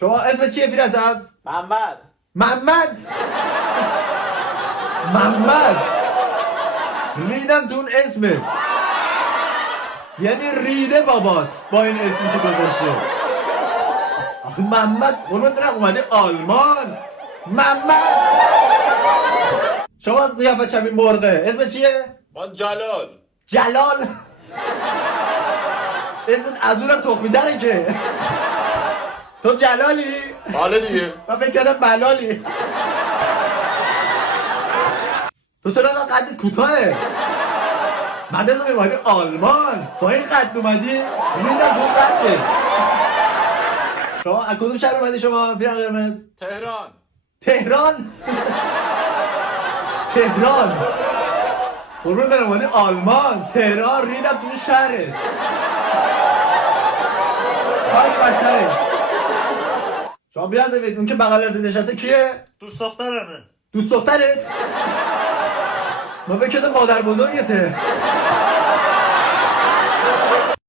شما اسم چیه پیرسبز؟ محمد. محمد محمد ریدم تو اون اسمت، یعنی ریده بابات با این اسمی که گذاشته. آخه محمد قربون دارم اومده آلمان. محمد شما قیافت شبیه مرغه. اسم چیه؟ من جلال. جلال اسمت از اونم تخمی داره که. تو جلالی؟ حالا دیگه من فکر کردم بلالی. تو چرا قدت کوتاهه؟ من از اومدی آلمان با این قد اومدی؟ ریدم تو قده. شما از کدوم شهر اومدی شما پیرن قرمز؟ تهران. تهران؟ تهران قربون برم اومدی آلمان. تهران ریدم تو شهره. خاک بسره. شما بیرن اون که بغل از نشسته کیه؟ دوست دخترمه. دوست دخترت؟ ما فکر کردم مادر بزرگته.